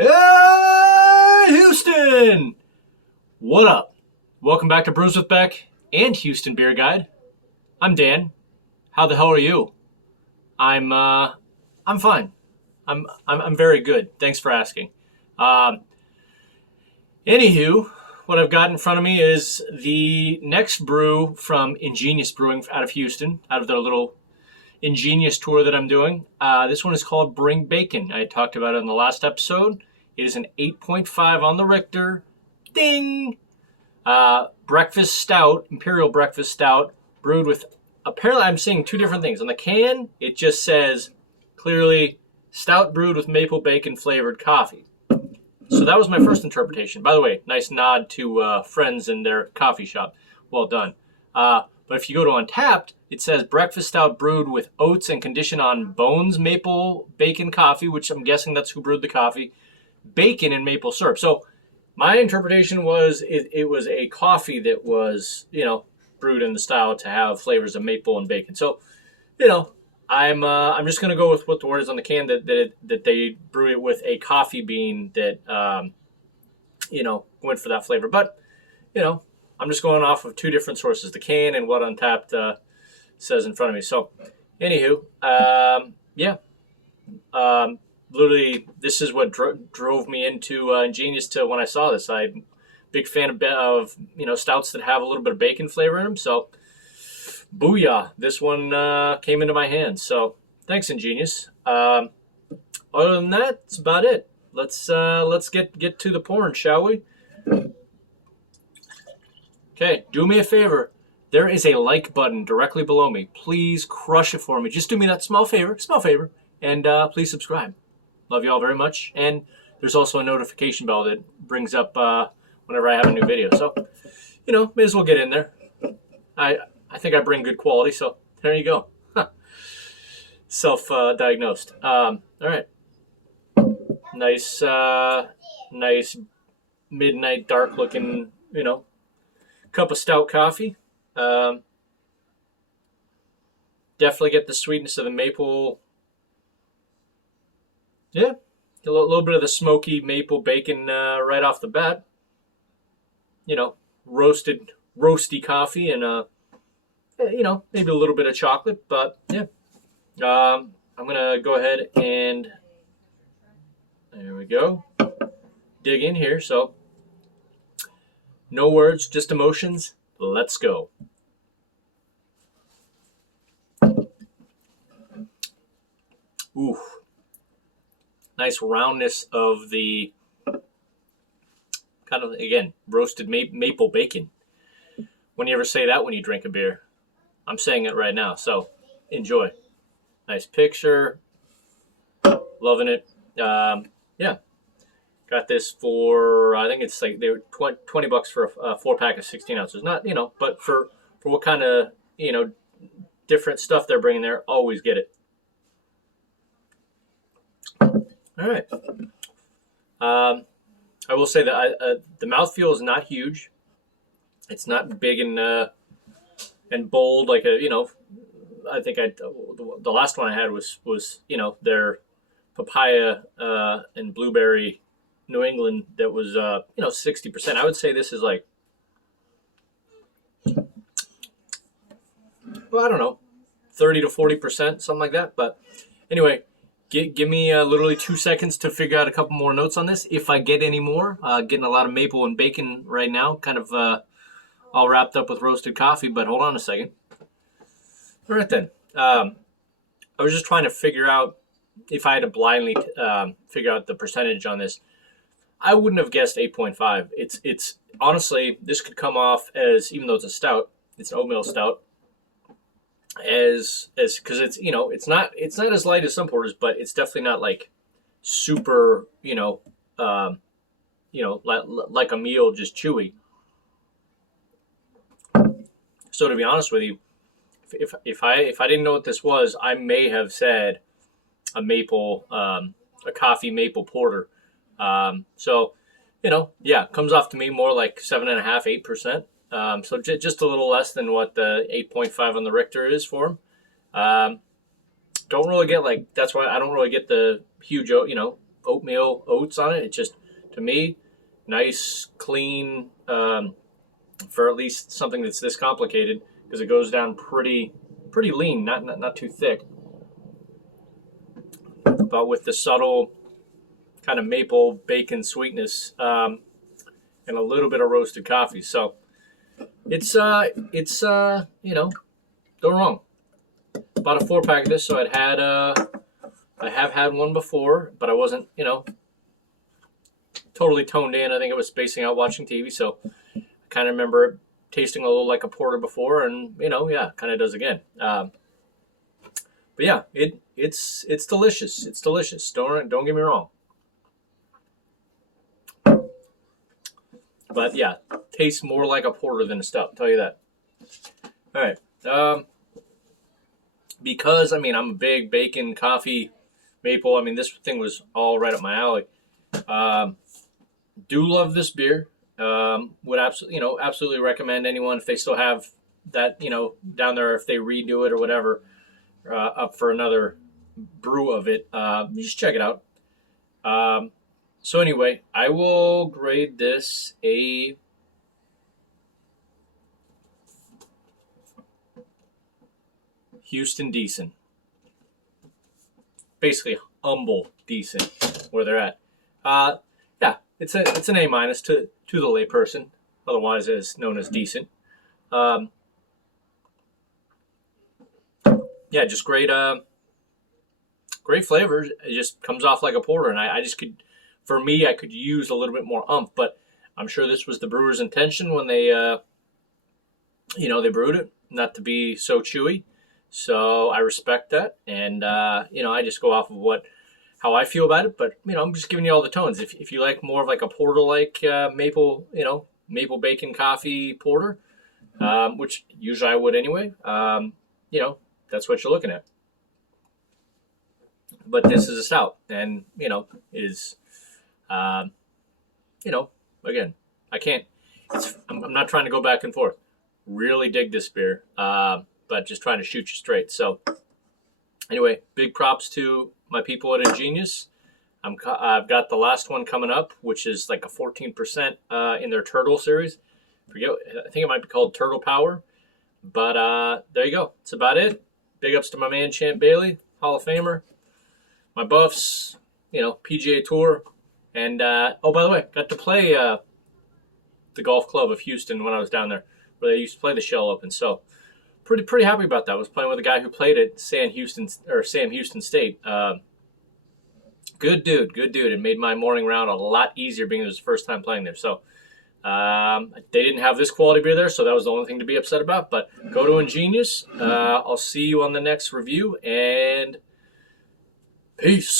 Hey, Houston! What up? Welcome back to Brews with Beck and Houston Beer Guide. I'm Dan. How the hell are you? I'm fine. I'm very good. Thanks for asking. Um, Anywho, what I've got in front of me is the next brew from Ingenious Brewing out of Houston, out of their little Ingenious tour that I'm doing. This one is called Bring Bacon. I talked about it in the last episode. It is an 8.5 on the Richter. Ding! Breakfast stout, Imperial breakfast stout, brewed with, apparently I'm seeing two different things. On the can, it just says clearly stout brewed with maple bacon flavored coffee. So that was my first interpretation. By the way, nice nod to friends in their coffee shop. Well done. But if you go to Untapped, it says breakfast stout brewed with oats and conditioned on Bones maple bacon coffee, which I'm guessing that's who brewed the coffee, bacon and maple syrup. So my interpretation was it was a coffee that was, brewed in the style to have flavors of maple and bacon. So, I'm just going to go with what the word is on the can, that they brew it with a coffee bean that went for that flavor. But I'm just going off of two different sources, the can and what Untapped says in front of me. So, anywho, literally, this is what drove me into Ingenious to when I saw this. I'm a big fan of stouts that have a little bit of bacon flavor in them. So, booyah! This one came into my hands. So, thanks, Ingenious. Other than that, that's about it. Let's get to the pouring, shall we? Okay, do me a favor. There is a like button directly below me. Please crush it for me. Just do me that small favor, and please subscribe. Love you all very much. And there's also a notification bell that brings up whenever I have a new video. So, may as well get in there. I think I bring good quality, so there you go. Huh. Self-diagnosed. All right. Nice midnight dark looking, cup of stout coffee. Definitely get the sweetness of the maple. Yeah, a little bit of the smoky maple bacon right off the bat. Roasty coffee and maybe a little bit of chocolate. But yeah, I'm gonna go ahead and there we go. Dig in here. So no words, just emotions. Let's go. Ooh. Nice roundness of the kind of, again, roasted maple bacon. When you ever say that when you drink a beer? I'm saying it right now, so enjoy. Nice picture. Loving it. Yeah. Got this for, I think it's like, they were $20 for a 4-pack of 16 ounces. Not, but for what kind of, different stuff they're bringing there, always get it. All right. I will say that the mouthfeel is not huge. It's not big and bold like I think the last one I had was their papaya and blueberry New England that was 60%. I would say this is like, well, I don't know, 30 to 40%, something like that. But anyway. Give me literally 2 seconds to figure out a couple more notes on this. If I get any more, getting a lot of maple and bacon right now, kind of all wrapped up with roasted coffee, but hold on a second. All right then. I was just trying to figure out if I had to blindly figure out the percentage on this. I wouldn't have guessed 8.5. It's honestly, this could come off as, even though it's a stout, it's an oatmeal stout, as because it's it's not as light as some porters, but it's definitely not like super like a meal, just chewy. So to be honest with you, if I didn't know what this was, I may have said a maple a coffee maple porter. So comes off to me more like 7.5%, 8%. So just a little less than what the 8.5 on the Richter is for them. Don't really get that's why I don't really get the huge, oatmeal oats on it. It just, to me, nice, clean, for at least something that's this complicated, because it goes down pretty lean, not too thick, but with the subtle kind of maple bacon sweetness, and a little bit of roasted coffee. So it's you know, go wrong. Bought a 4-pack of this, so I have had one before, but I wasn't, you know, totally toned in. I think I was spacing out watching TV, so I kind of remember it tasting a little like a porter before, and you know, yeah, kind of does again. But yeah, it's delicious. It's delicious. Don't get me wrong. But yeah, tastes more like a porter than a stout. I'll tell you that. All right. Because I mean, I'm a big bacon, coffee, maple. I mean, this thing was all right up my alley. Do love this beer. Would absolutely recommend anyone, if they still have that, you know, down there, if they redo it or whatever, up for another brew of it. Just check it out. So anyway, I will grade this a Houston decent. Basically humble decent where they're at. Yeah, it's an A minus to the layperson, otherwise as known as decent. Yeah, just great flavor. It just comes off like a porter, and I just could, for me, I could use a little bit more umph, but I'm sure this was the brewer's intention when they they brewed it, not to be so chewy. So I respect that, and I just go off of how I feel about it. But I'm just giving you all the tones. If you like more of like a porter, like maple bacon coffee porter, which usually I would anyway, that's what you're looking at. But this is a stout, and is again, I can't. I'm not trying to go back and forth. Really dig this beer, but just trying to shoot you straight. So anyway, big props to my people at Ingenious. I've got the last one coming up, which is like a 14% in their Turtle series. I think it might be called Turtle Power. But there you go. That's about it. Big ups to my man Champ Bailey, Hall of Famer. My buffs, PGA Tour. And, oh, by the way, got to play the Golf Club of Houston when I was down there, where they used to play the Shell Open. So pretty happy about that. I was playing with a guy who played at Sam Houston State. Good dude. It made my morning round a lot easier, being it was the first time playing there. So they didn't have this quality beer there, so that was the only thing to be upset about. But go to Ingenious. I'll see you on the next review, and peace.